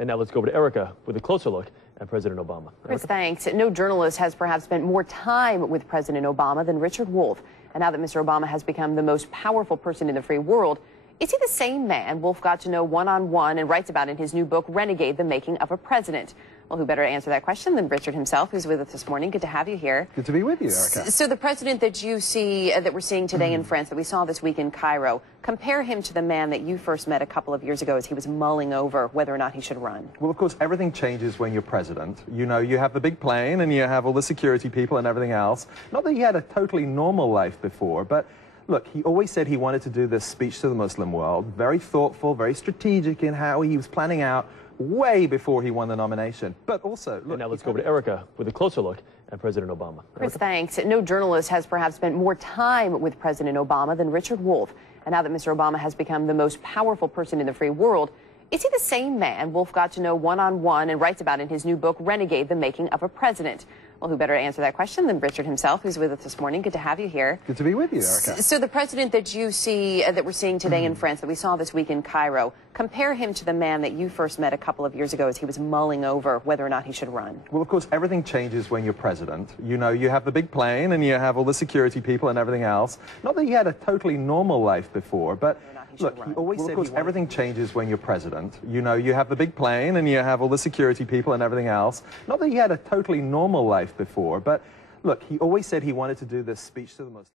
And now let's go over to Erica with a closer look at President Obama. Chris, thanks. No journalist has perhaps spent more time with President Obama than Richard Wolffe. And now that Mr. Obama has become the most powerful person in the free world, is he the same man Wolffe got to know one-on-one and writes about in his new book, Renegade, The Making of a President? Well, who better to answer that question than Richard himself, who's with us this morning. Good to have you here. Good to be with you, Erica. So the president that you see, that we're seeing today in France, that we saw this week in Cairo, compare him to the man that you first met a couple of years ago as he was mulling over whether or not he should run. Well, of course, everything changes when you're president. You know, you have the big plane and you have all the security people and everything else. Not that he had a totally normal life before, but look, he always said he wanted to do this speech to the Muslim world. Very thoughtful, very strategic in how he was planning out way before he won the nomination. But also, look, and now let's go over to Erica with a closer look at President Obama. Chris, thanks. No journalist has perhaps spent more time with President Obama than Richard Wolffe. And now that Mr. Obama has become the most powerful person in the free world, is he the same man Wolffe got to know one-on-one and writes about in his new book, Renegade, The Making of a President? Well, who better to answer that question than Richard himself, who's with us this morning. Good to have you here. Good to be with you, Erica. So the president that you see, that we're seeing today in France, that we saw this week in Cairo, compare him to the man that you first met a couple of years ago as he was mulling over whether or not he should run. Well, of course, everything changes when you're president. You know, you have the big plane and you have all the security people and everything else. Not that he had a totally normal life before, but look, he always said, of course, everything changes when you're president. You know, you have the big plane and you have all the security people and everything else. Not that he had a totally normal life before, but look, he always said he wanted to do this speech to the Muslims.